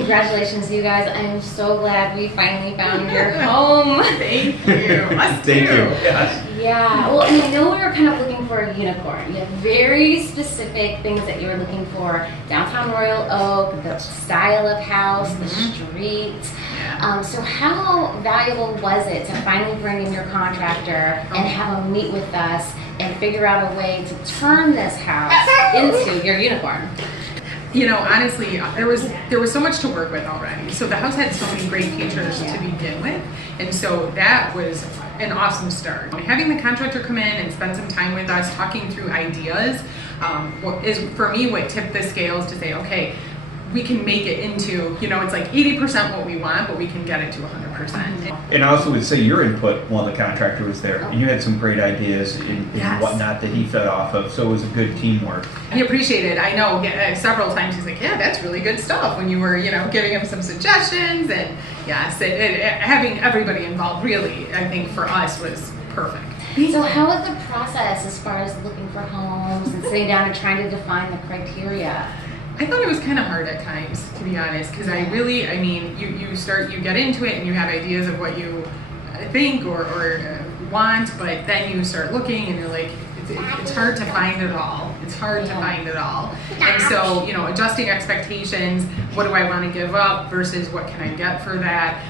Congratulations, you guys. I'm so glad we finally found your home. Thank you. Thank you. Yes. Yeah, well, and I know we were kind of looking for a unicorn. You have very specific things that you were looking for. Downtown Royal Oak, the style of house, the street. Yeah. So how valuable was it to finally bring in your contractor and have him meet with us and figure out a way to turn this house into your unicorn? You know, honestly, there was so much to work with already. So the house had so many great features to begin with, and so that was an awesome start. Having the contractor come in and spend some time with us, talking through ideas, is for me what tipped the scales to say, okay, we can make it into, you know, it's like 80% what we want, but we can get it to 100%. And I also would say your input while the contractor was there, and you had some great ideas and Yes. whatnot that he fed off of, so it was a good teamwork. He appreciated it. I know several times he's like, yeah, that's really good stuff, when you were, you know, giving him some suggestions. And yes, having everybody involved really, I think for us was perfect. So how was the process as far as looking for homes and sitting down and trying to define the criteria? I thought it was kind of hard at times, to be honest, because I mean, you get into it and you have ideas of what you think or want, but then you start looking and you're like, it's hard to find it all. It's hard to find it all. And so, you know, adjusting expectations, what do I want to give up versus what can I get for that?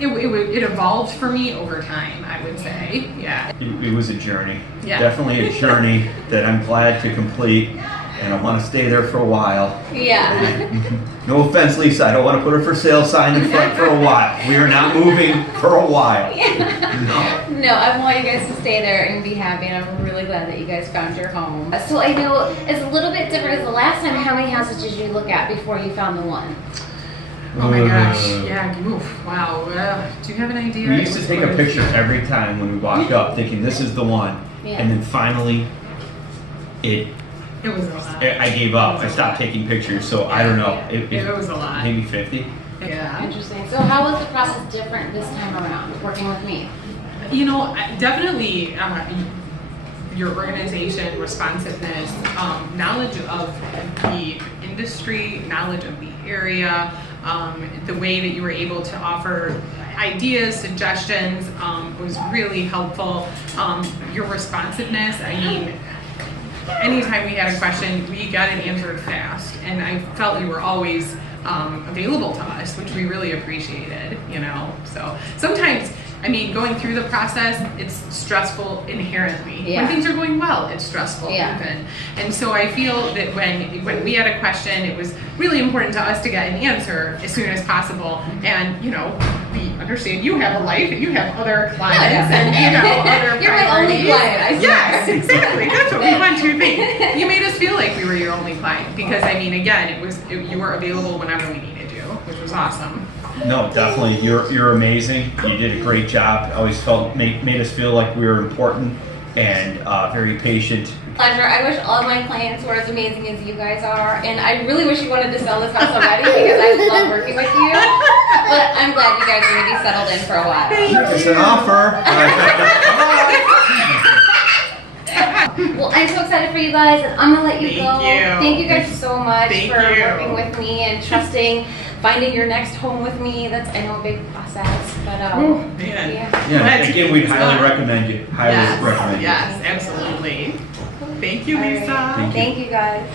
It evolved for me over time, I would say. Yeah. It was a journey. Yeah. Definitely a journey that I'm glad to complete. And I want to stay there for a while. Yeah. No offense, Lisa, I don't want to put a for sale sign in front for a while. We are not moving for a while. No, I want you guys to stay there and be happy, and I'm really glad that you guys found your home. So I know it's a little bit different as the last time. How many houses did you look at before you found the one? Oh my gosh, yeah, oof, wow. Do you have an idea? We used to take a picture every time when we walked up thinking this is the one. Yeah. And then finally, it was a lot. I gave up. I stopped taking pictures, so I don't know. It was a lot. Maybe 50. Yeah. Interesting. So how was the process different this time around, working with me? You know, definitely your organization, responsiveness, knowledge of the industry, knowledge of the area, the way that you were able to offer ideas, suggestions was really helpful. Your responsiveness, I mean, anytime we had a question, we got it answered fast, and I felt you were always available to us, which we really appreciated, you know. So sometimes, I mean, going through the process, it's stressful inherently. Yeah. When things are going well, it's stressful even. And so I feel that when we had a question, it was really important to us to get an answer as soon as possible. And, you know, we understand you have a life and you have other clients and, you know, other You're my only client, I swear. Yes, exactly. That's what we want to think. You made us feel like we were your only client because, I mean, again, you were available whenever we needed you, which was awesome. No, definitely. You're amazing. You did a great job. Always made us feel like we were important and very patient. Pleasure. I wish all of my clients were as amazing as you guys are, and I really wish you wanted to sell this house already because I love working with you. But I'm glad you guys are going to be settled in for a while. It's an offer. Well, I'm so excited for you guys, and I'm going to let you go. Thank you. Thank you guys so much Thank for you. working with me and trusting finding your next home with me. That's, I know, a big process, but Man. Yeah, again, we'd highly recommend you. Highly recommend you. Yes, absolutely. Thank you, All right. Lisa. Thank you. Thank you guys.